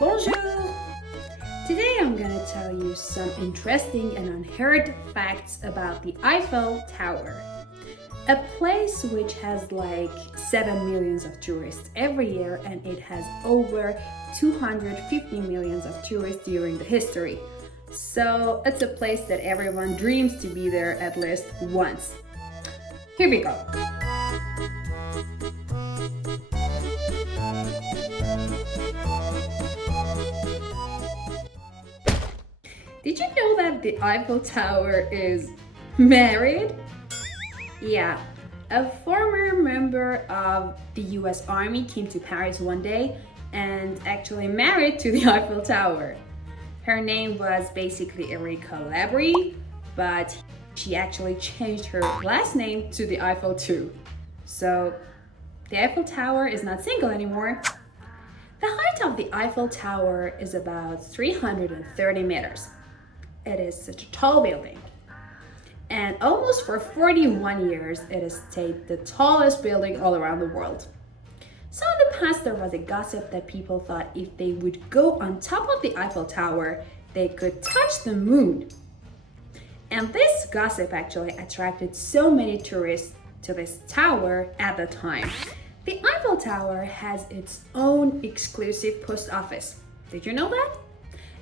Bonjour! Today I'm gonna tell you some interesting and unheard facts about the Eiffel Tower. A place which has like 7 millions of tourists every year, and it has over 250 millions of tourists during the history. So it's a place that everyone dreams to be there at least once. Here we go. Did you know that the Eiffel Tower is married? Yeah, a former member of the US Army came to Paris one day and actually married to the Eiffel Tower. Her name was basically Erika Labrie, but she actually changed her last name to the Eiffel too. So the Eiffel Tower is not single anymore. The height of the Eiffel Tower is about 330 meters. It is such a tall building. And almost for 41 years, it has stayed the tallest building all around the world. So in the past, there was a gossip that people thought if they would go on top of the Eiffel Tower, they could touch the moon. And this gossip actually attracted so many tourists to this tower at the time. The Eiffel Tower has its own exclusive post office. Did you know that?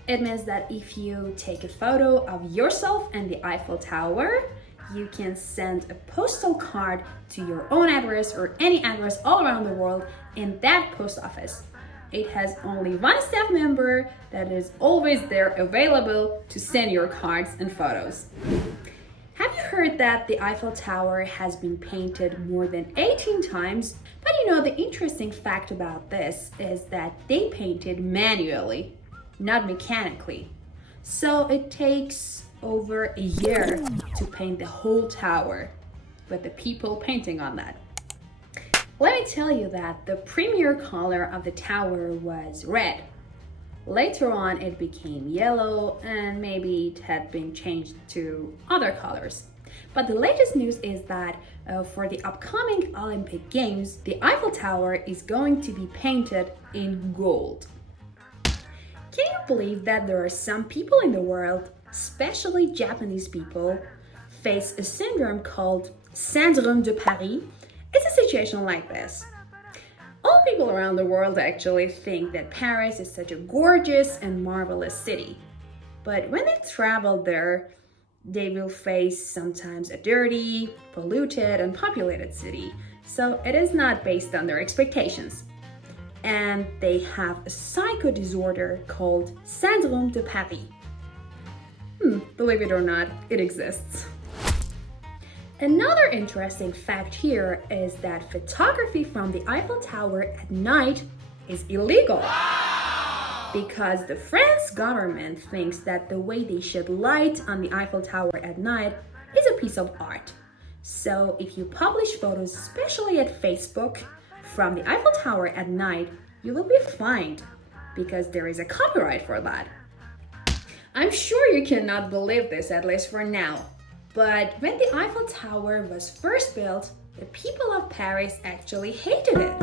It means that if you take a photo of yourself and the Eiffel Tower, you can send a postal card to your own address or any address all around the world in that post office. It has only one staff member that is always there available to send your cards and photos. Have you heard that the Eiffel Tower has been painted more than 18 times? But you know, the interesting fact about this is that they painted manually, not mechanically. So it takes over a year to paint the whole tower with the people painting on that. Let me tell you that the premier color of the tower was red. Later on it became yellow, and maybe it had been changed to other colors. But the latest news is that for the upcoming Olympic Games, the Eiffel Tower is going to be painted in gold. Can you believe that there are some people in the world, especially Japanese people, face a syndrome called Sandron de Paris? It's a situation like this. All people around the world actually think that Paris is such a gorgeous and marvelous city. But when they travel there, they will face sometimes a dirty, polluted, and populated city. So it is not based on their expectations. And they have a psycho disorder called Sandron de Paris. Believe it or not, it exists. Another interesting fact here is that photography from the Eiffel Tower at night is illegal. Because the French government thinks that the way they shed light on the Eiffel Tower at night is a piece of art. So if you publish photos, especially at Facebook, from the Eiffel Tower at night, you will be fined because there is a copyright for that. I'm sure you cannot believe this, at least for now. But when the Eiffel Tower was first built, the people of Paris actually hated it.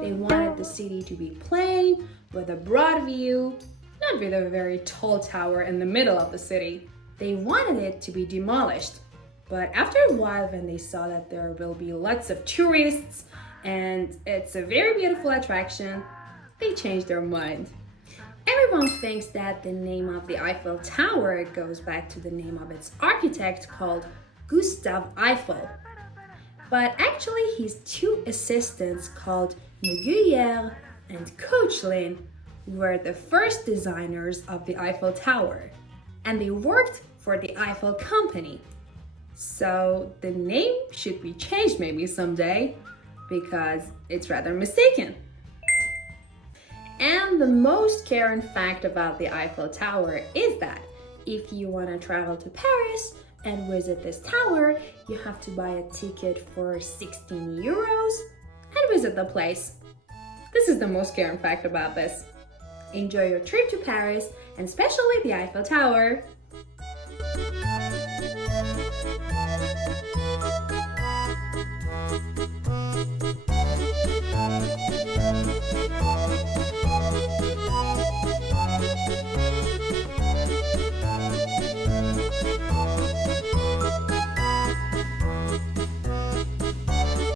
They wanted the city to be plain, with a broad view, not with a very tall tower in the middle of the city. They wanted it to be demolished. But after a while, when they saw that there will be lots of tourists and it's a very beautiful attraction, they changed their mind. Everyone thinks that the name of the Eiffel Tower goes back to the name of its architect called Gustave Eiffel. But actually his two assistants called Meguier and Coachlin were the first designers of the Eiffel Tower, and they worked for the Eiffel Company. So the name should be changed maybe someday because it's rather mistaken. And the most current fact about the Eiffel Tower is that if you want to travel to Paris and visit this tower, you have to buy a ticket for 16 euros and visit the place. This is the most current fact about this. Enjoy your trip to Paris, and especially the Eiffel Tower.